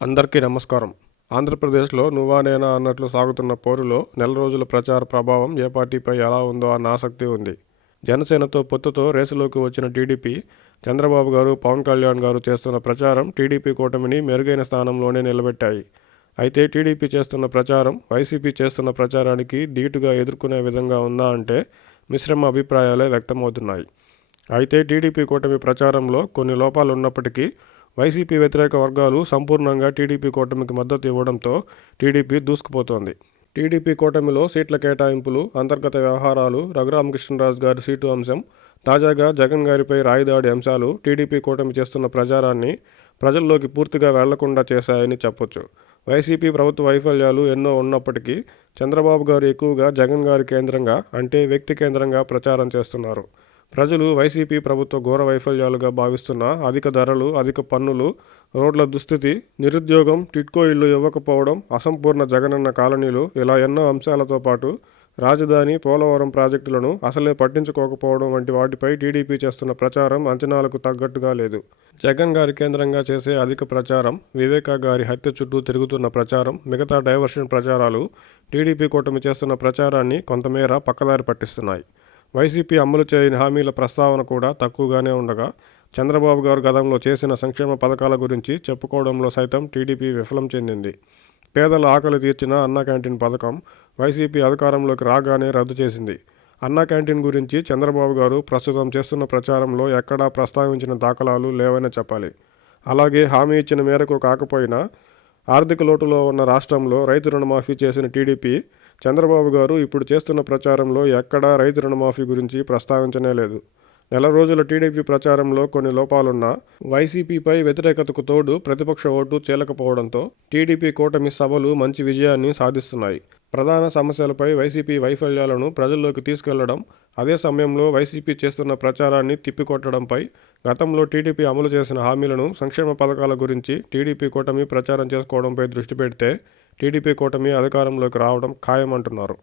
అందరికీ నమస్కారం. ఆంధ్రప్రదేశ్లో నువ్వా నేనా అన్నట్లు సాగుతున్న పోరులో నెల రోజుల ప్రచార ప్రభావం ఏ పార్టీపై ఎలా ఉందో అన్న ఆసక్తి ఉంది. జనసేనతో పొత్తుతో రేసులోకి వచ్చిన టీడీపీ, చంద్రబాబు గారు, పవన్ కళ్యాణ్ గారు చేస్తున్న ప్రచారం టీడీపీ కూటమిని మెరుగైన స్థానంలోనే నిలబెట్టాయి. అయితే టీడీపీ చేస్తున్న ప్రచారం వైసీపీ చేస్తున్న ప్రచారానికి ధీటుగా ఎదుర్కొనే విధంగా ఉందా అంటే మిశ్రమ అభిప్రాయాలే వ్యక్తమవుతున్నాయి. అయితే టీడీపీ కూటమి ప్రచారంలో కొన్ని లోపాలు ఉన్నప్పటికీ వైసీపీ వ్యతిరేక వర్గాలు సంపూర్ణంగా టీడీపీ కూటమికి మద్దతు ఇవ్వడంతో టీడీపీ దూసుకుపోతోంది. టీడీపీ కూటమిలో సీట్ల కేటాయింపులు, అంతర్గత వ్యవహారాలు, రఘురామకృష్ణరాజు గారి సీటు అంశం, తాజాగా జగన్ గారిపై రాయిదాడి అంశాలు టీడీపీ కూటమి చేస్తున్న ప్రచారాన్ని ప్రజల్లోకి పూర్తిగా వెళ్లకుండా చేశాయని చెప్పొచ్చు. వైసీపీ ప్రభుత్వ వైఫల్యాలు ఎన్నో ఉన్నప్పటికీ చంద్రబాబు గారు ఎక్కువగా జగన్ గారి కేంద్రంగా, అంటే వ్యక్తి కేంద్రంగా ప్రచారం చేస్తున్నారు. ప్రజలు వైసీపీ ప్రభుత్వ ఘోర వైఫల్యాలుగా భావిస్తున్న అధిక ధరలు, అధిక పన్నులు, రోడ్ల దుస్థితి, నిరుద్యోగం, టిడ్కో ఇళ్లు ఇవ్వకపోవడం, అసంపూర్ణ జగనన్న కాలనీలు ఇలా ఎన్నో అంశాలతో పాటు రాజధాని, పోలవరం ప్రాజెక్టులను అసలే పట్టించుకోకపోవడం వంటి వాటిపై టీడీపీ చేస్తున్న ప్రచారం అంచనాలకు తగ్గట్టుగా లేదు. జగన్ గారి కేంద్రంగా చేసే అధిక ప్రచారం, వివేకా గారి హత్య చుట్టూ తిరుగుతున్న ప్రచారం, మిగతా డైవర్షన్ ప్రచారాలు టీడీపీ కూటమి చేస్తున్న ప్రచారాన్ని కొంతమేర పక్కదారి పట్టిస్తున్నాయి. వైసీపీ అమలు చేయని హామీల ప్రస్తావన కూడా తక్కువగానే ఉండగా చంద్రబాబు గారు గతంలో చేసిన సంక్షేమ పథకాల గురించి చెప్పుకోవడంలో సైతం టీడీపీ విఫలం చెందింది. పేదల ఆకలి తీర్చిన అన్నా క్యాంటీన్ పథకం వైసీపీ అధికారంలోకి రాగానే రద్దు చేసింది. అన్నా క్యాంటీన్ గురించి చంద్రబాబు గారు ప్రస్తుతం చేస్తున్న ప్రచారంలో ఎక్కడా ప్రస్తావించిన దాఖలాలు లేవనే చెప్పాలి. అలాగే హామీ ఇచ్చిన మేరకు కాకపోయినా ఆర్థిక లోటులో ఉన్న రాష్ట్రంలో రైతు రుణమాఫీ చేసిన టీడీపీ, చంద్రబాబు గారు ఇప్పుడు చేస్తున్న ప్రచారంలో ఎక్కడా రైతు రుణమాఫీ గురించి ప్రస్తావించనే లేదు. నెల రోజుల టీడీపీ ప్రచారంలో కొన్ని లోపాలున్నా వైసీపీపై వ్యతిరేకతకు తోడు ప్రతిపక్ష ఓటు చీలకపోవడంతో టీడీపీ కూటమి సభలు మంచి విజయాన్ని సాధిస్తున్నాయి. ప్రధాన సమస్యలపై వైసీపీ వైఫల్యాలను ప్రజల్లోకి తీసుకెళ్లడం, అదే సమయంలో వైసీపీ చేస్తున్న ప్రచారాన్ని తిప్పికొట్టడంపై గతంలో టీడీపీ అమలు చేసిన హామీలను, సంక్షేమ పథకాల గురించి టీడీపీ కూటమి ప్రచారం చేసుకోవడంపై దృష్టి పెడితే టీడీపీ కూటమి అధికారంలోకి రావడం ఖాయమంటున్నారు.